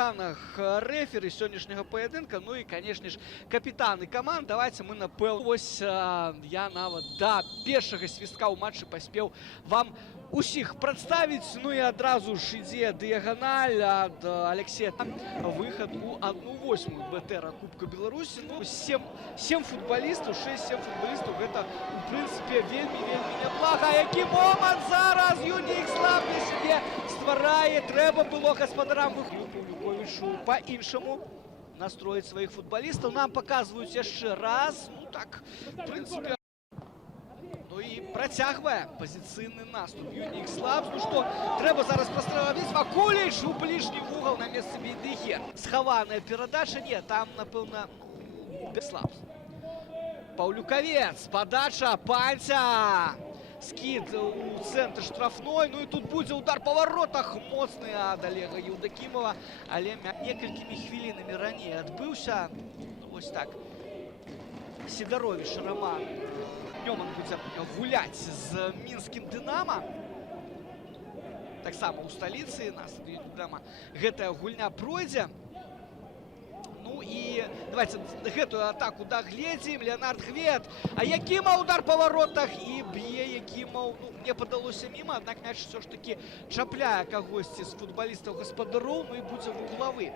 экранах рэферы сённяшняга паядынка, ну і канешне ж капітаны каманд. Давайте мы напэўна вось я нават да першага свістка ў матчы паспеў вам усіх прадставіць. Ну і адразу ж ідзе дыяганаль ад Алексея. Выхад у 1/8 БТР Кубка Беларусі. Ну 7 футболістаў, 6-7 футболістаў. Гэта у прынцыпе вельмі няблага. Які момант зараз Юнікс Лаб для сябе стварае. Трэба было гаспадарам Павлюковічу па-іншаму настроіць сваіх футболістаў. Нам паказваюць яшчэ раз. Ну так, в прынцыпе. Ну і працягвае пазіцыйны наступ Юнікс Лаб. Ну што, трэба зараз прастравіць Вакуліч у бліжні вугал на месцы Бейдыгер. Схаваная перадача, не, там, напэўна, Слаб. Паўлюкавец, падача, Панця. Скид у центр штрафной. Ну і тут будзе удар па варотах моцны ад Олега Еўдакімова. Але некалькімі хвілінамі раней адбыўся. Вось так. Сідаровіч Роман. Нёман будзе гуляць з мінскім Дынама. Таксама ў сталіцы нас гэтая гульня пройдзе. Ну і давайте гэтую атаку дагледзім. Леонард Гвет. А Якімаў удар па варотах і б'е Якімаў. Ну, мне падалося міма, аднак мяч все ж таки чапляе кагосьці з футбалістаў гаспадароў, ну і будзе вуглавы.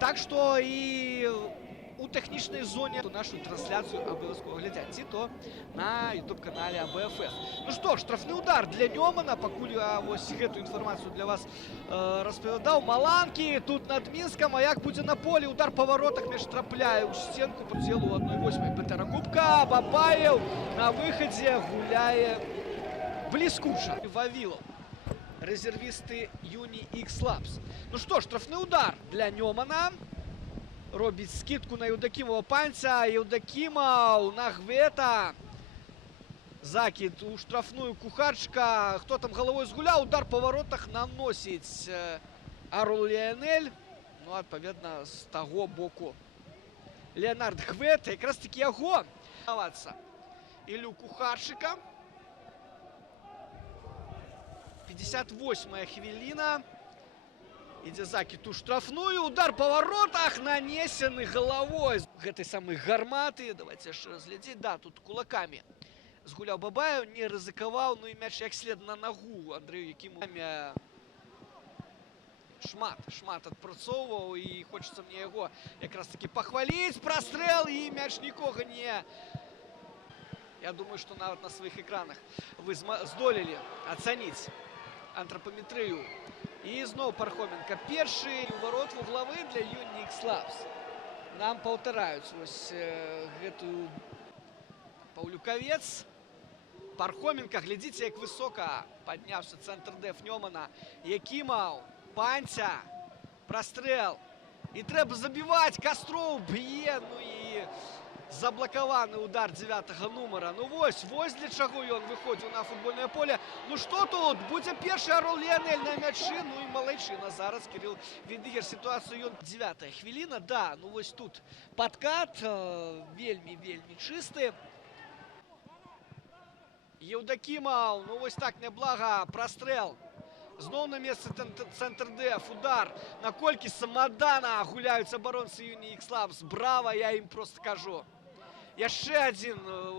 Так што і у тэхнічнай зоне нашу трансляцыю абавязкова глядзяць, ці то на YouTube-канале АБФС. Ну што, штрафны удар для Нёмана, пакуль я вось гэтую інфармацыю для вас распавядаў. Маланкі тут над Мінскам, а як будзе на полі? Удар па варотах, мяч трапляе ў сценку по дзелу 1/8 БТР Кубка. Бабаев на выхадзе гуляе бліскуча. Вавілов, рэзервісты Юнікс Лабс. Ну што, штрафны удар для Нёмана. Робіць скидку на Еўдакімова Панця. Еўдакімаў на Гвета. Закид у штрафную Кухарчка. Хто там головой згуляў? Удар па варотах наносіць Арул Леонель. Ну, адпаведна, з таго боку Леонард Гвет. Якраз таки яго. Ілю Кухарчика. 58-я хвіліна. Ідзе закид у штрафную. Удар па варотах нанесены головой гэтай самай гарматы. Давайте яшчэ раз глядзець. Да, тут кулакамі згуляў Бабаев, не рызыкаваў. Ну і мяч як след на нагу Андрэю Якімову шмат адпрацоўваў. І хочацца мне яго якраз таки пахваліць. Прастрэл і мяч нікога не... Я думаю, што нават на сваіх экранах вы здолелі ацаніць антрапаметрыю. І зноў Пархоменка першы. Ворот вуглавы для Юнікс Лабс. Нам паўтараюць вось гэтую Паўлюкавец. Пархоменка, глядзіце, як высока падняўся цэнтр дэф Нёмана. Якімаў, Панця, прастрэл. І трэба забіваць. Кастроў б'е. Ну і заблакаваны удар 9-го нумара. Ну вось для чаго ён выходзіў на футбольнае поле. Ну што тут? Будзе першы Арул Леонель на мячы. Ну і малайчына зараз Кірыл Бейдыгер. Сітуацыю ён 9-я хвіліна. Да, ну вось тут падкат вельмі чысты. Еўдакімаў, ну вось так няблага, прастрэл. Зноў на месцы цэнтр дэф, удар. Наколькі самадана гуляюць абаронцы Юнікс Лабс. Брава, я ім просто кажу. Яшчэ адзін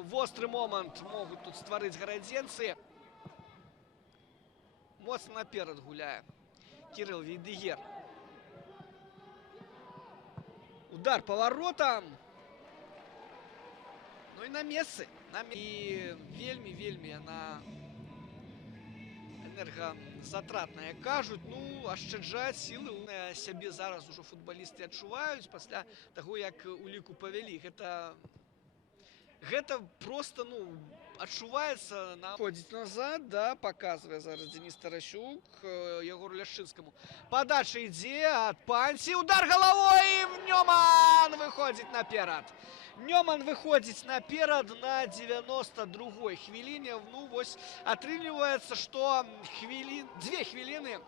востры момант могуць тут стварыць гарадзенцы. Моцна наперад гуляе Кірыл Бейдыгер. Удар па варотам. Ну і на месцы. І вельмі яна энергазатратная. Кажуць, ну, ашчаджаць сілы на сябе зараз ужо футбалісты адчуваюць пасля таго, як у ліку павялі. Гэта просто, ну, адчуваецца. Ходзіць назад, да, паказвае зараз Денис Тарасюк Егору Ляшчынскаму. Падача ідзе ад Панці. Удар галавой. Нёман выходзіць наперад. Нёман выходзіць наперад на 92-й хвіліне. Ну, вось, атрымліваецца, што 2 хвіліны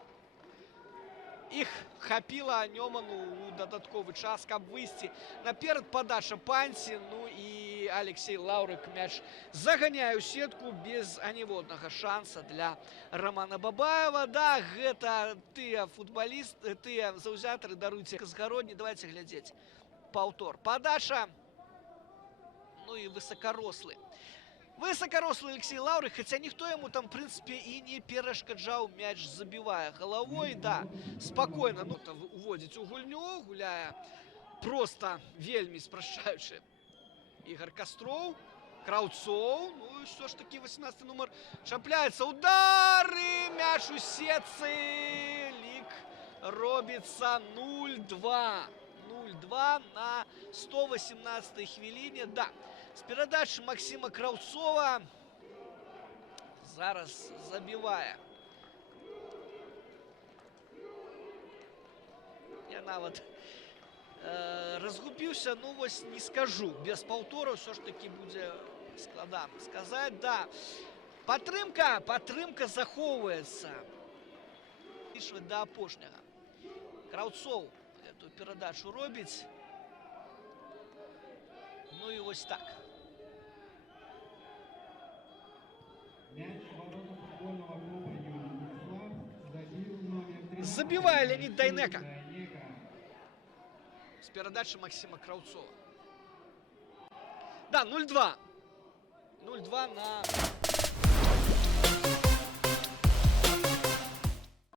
іх хапіла Нёману у дадатковы час, каб выйсці наперад. Падача Панці, ну і Алексей Лаўрык мяч заганяе ў сетку без аніводнага шанса для Романа Бабаева. Да, гэта тыя футбалісты, тыя заўзятары, даруйце, Казгародні. Давайте глядзець паўтор. Падача. Ну і высокарослы. Высокарослы Алексей Лаўрык, хаця ніхто яму там, в прынцыпе, і не перашкаджаў, мяч забівае галавой. Да, спакойна, ну, уводзіць у гульню, гуляе просто вельмі спрашчаючы Ігор Кастроў. Краўцоў, ну і що ж таки 18 нумар чапляецца. Удары, мяч у сетцы, лік робіцца 0-2. 0-2 на 118-й хвіліне. Да, з перадачы Максима Краўцова зараз забівае. Я нават разгубіўся, ну вось не скажу. Без паўтораў ўсё ж таки будзе складана сказаць. Да, падтрымка захоўваецца. Пішваць да апошняга. Краўцоў эту перадачу робіць. Ну і вось так. Забівае Леонид Дайнека з перадачы Максима Краўцова. Да, 0-2. 0-2 на